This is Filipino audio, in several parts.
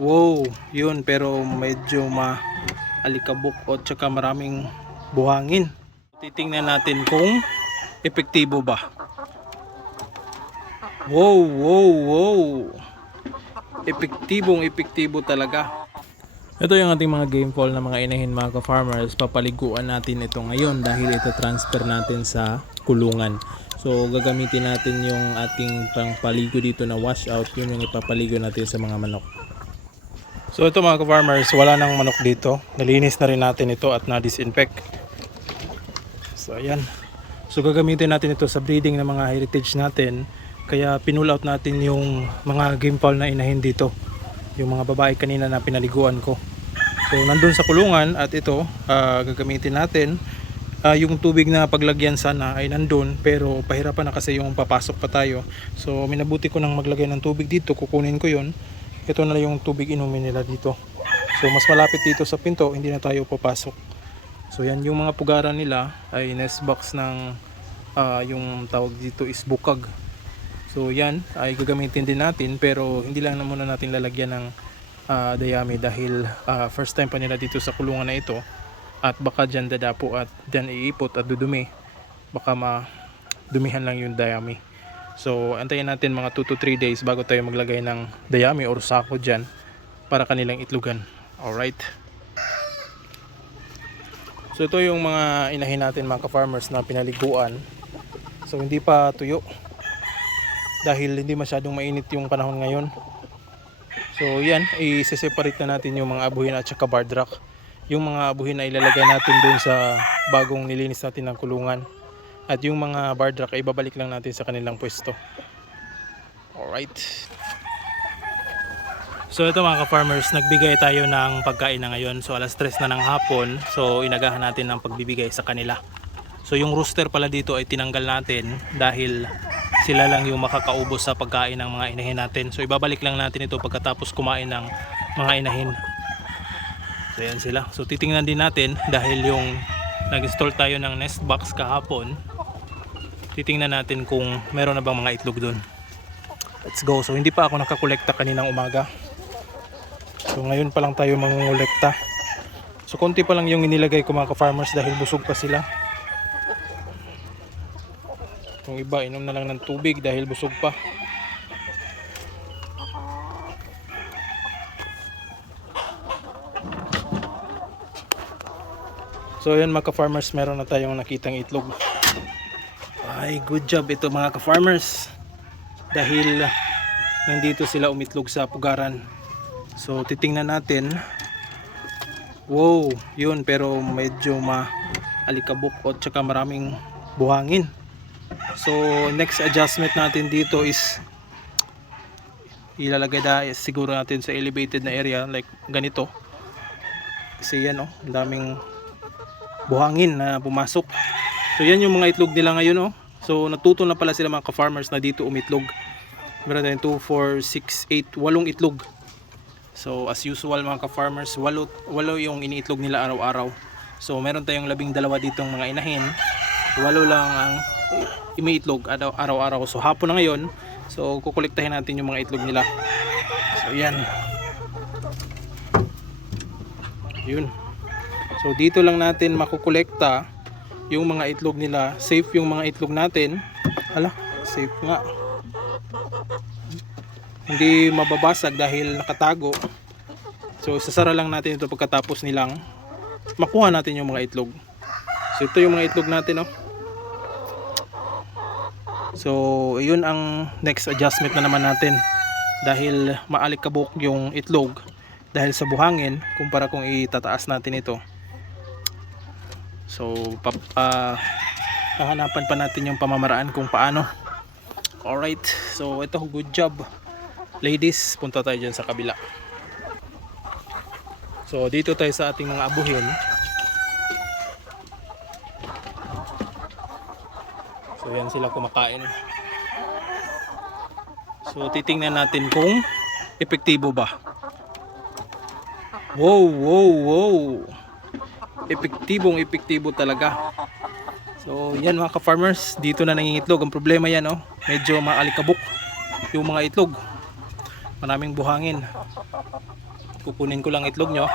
Wow, yun pero medyo maalikabok o tsaka maraming buhangin. Titingnan natin kung epektibo ba. Wow, wow, wow. Epektibong epektibo talaga. Ito yung ating mga game fall na mga inahin mga ka-farmers. Papaliguan natin ito ngayon dahil ito transfer natin sa kulungan. So gagamitin natin yung ating pangpaligo dito na washout. Yun yung ipapaligo natin sa mga manok. So ito mga ka-farmers, wala nang manok dito. Nalinis na rin natin ito at na-disinfect. So ayan. So gagamitin natin ito sa breeding ng mga heritage natin. Kaya pinull out natin yung mga game fowl na inahin dito. Yung mga babae kanina na pinaliguan ko. So nandun sa kulungan at ito ah, gagamitin natin. Ah, yung tubig na paglagyan sana ay nandun pero pahirapan na kasi yung papasok pa tayo. So minabuti ko nang maglagay ng tubig dito, kukunin ko yun. Ito na yung tubig inumin nila dito. So mas malapit dito sa pinto, hindi na tayo papasok. So yan yung mga pugaran nila ay nest box ng ah, yung tawag dito is bukag. So yan ay gagamitin din natin pero hindi lang na muna natin lalagyan ng ah, dayami dahil ah, first time pa nila dito sa kulungan na ito at baka dyan dadapo at dyan iipot at dudumi baka madumihan lang yung dayami. So antayin natin mga 2 to 3 days bago tayo maglagay ng dayami or sako dyan para kanilang itlugan. Alright. So ito yung mga inahin natin mga ka-farmers na pinaliguan. So hindi pa tuyo dahil hindi masyadong mainit yung panahon ngayon. So yan, i-separate na natin yung mga abuhin at saka barred rock. Yung mga abuhin na ilalagay natin dun sa bagong nilinis natin ng kulungan. At yung mga barred rock ay ibabalik lang natin sa kanilang pwesto. Alright. So ito mga ka-farmers, nagbigay tayo ng pagkain na ngayon. So alas 3 na ng hapon. So inagahan natin ng pagbibigay sa kanila. So yung rooster pala dito ay tinanggal natin dahil sila lang yung makakaubos sa pagkain ng mga inahin natin. So ibabalik lang natin ito pagkatapos kumain ng mga inahin. So sila. So titingnan din natin dahil yung nag-install tayo ng nest box kahapon. Titingnan natin kung meron na bang mga itlog doon. Let's go. So hindi pa ako nakakolekta kaninang umaga. So ngayon pa lang tayo mangungulekta. So konti pa lang yung inilagay ko mga ka-farmers dahil busog pa sila. Yung iba inom na lang ng tubig dahil busog pa. So ayan mga ka-farmers, meron na tayong nakitang itlog. Ay, good job ito mga ka-farmers. Dahil nandito sila umitlog sa pugaran. So titingnan natin. Wow, yun pero medyo maalikabok o tsaka maraming buhangin. So next adjustment natin dito is ilalagay na siguro natin sa elevated na area like ganito. Kasi yan oh, daming buhangin na pumasok. So yan yung mga itlog nila ngayon oh. So natuto na pala sila mga ka-farmers na dito umitlog. Meron tayong 2, 4, 6, 8, 8 itlog. So as usual mga ka-farmers, walo, walo yung iniitlog nila araw-araw. So meron tayong labing dalawa ditong mga inahin. Walo lang ang imiitlog araw- araw-araw. So hapon na ngayon, so kukolektahin natin yung mga itlog nila. So yan. Yun. So dito lang natin makukolekta yung mga itlog nila. Safe yung mga itlog natin. Ala, safe nga. Hindi mababasag dahil nakatago. So sasara lang natin ito pagkatapos nilang makuha natin yung mga itlog. So ito yung mga itlog natin oh. So yun ang next adjustment na naman natin. Dahil maalikabok yung itlog dahil sa buhangin kumpara kung itataas natin ito. So, pap, ah, hahanapan pa natin yung pamamaraan kung paano. Alright, so ito, good job. Ladies, punta tayo dyan sa kabila. So, dito tayo sa ating mga abuhin. So, yan sila kumakain. So, titingnan natin kung epektibo ba. Wow, wow, wow epektibong epektibo talaga. So yan mga ka-farmers, dito na nangingitlog. Ang problema yan oh, medyo maalikabok yung mga itlog. maraming buhangin. Kukunin ko lang itlog nyo.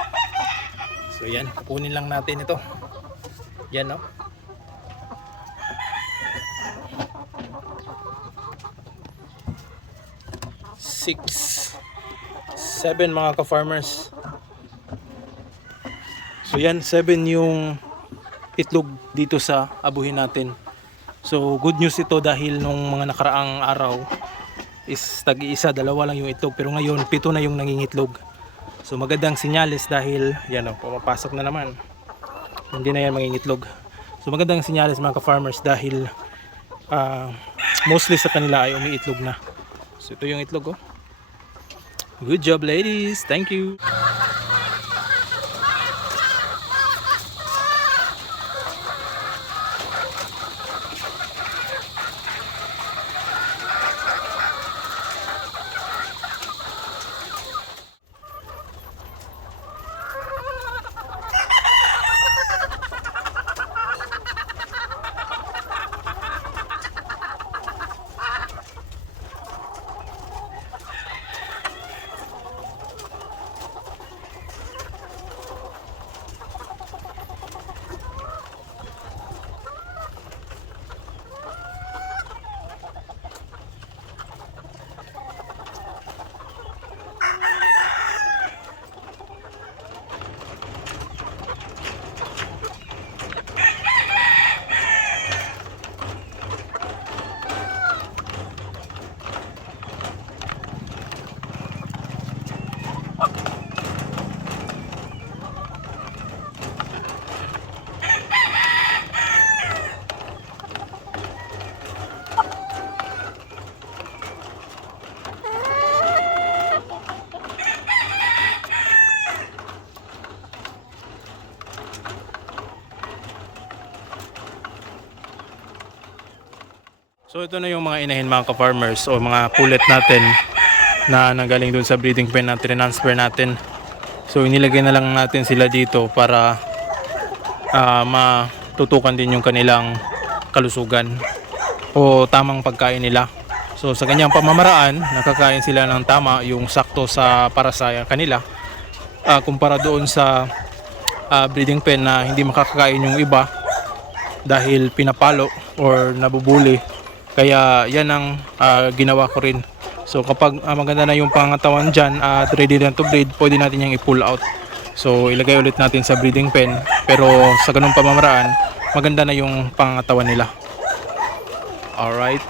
So yan, kukunin lang natin ito. Yan no. Six, seven mga ka-farmers. So yan, seven yung itlog dito sa abuhin natin. So good news ito dahil nung mga nakaraang araw is tag-iisa, dalawa lang yung itlog pero ngayon pito na yung nangingitlog. So magandang sinyales dahil yan o, pumapasok na naman. Hindi na yan mangingitlog. So magandang sinyales mga ka-farmers dahil ah, mostly sa kanila ay umiitlog na. So ito yung itlog oh. Good job ladies. Thank you. So ito na yung mga inahin mga ka-farmers o mga pulet natin na nanggaling doon sa breeding pen na transfer natin. So inilagay na lang natin sila dito para ah, matutukan din yung kanilang kalusugan o tamang pagkain nila. So sa ganyang pamamaraan, nakakain sila ng tama yung sakto sa para sa kanila ah, kumpara doon sa ah, breeding pen na hindi makakakain yung iba dahil pinapalo or nabubuli. Kaya yan ang ah, ginawa ko rin. So kapag ah, maganda na yung pangatawan dyan at ready na to breed, pwede natin yung i-pull out. So ilagay ulit natin sa breeding pen. Pero sa ganung pamamaraan, maganda na yung pangatawan nila. Alright.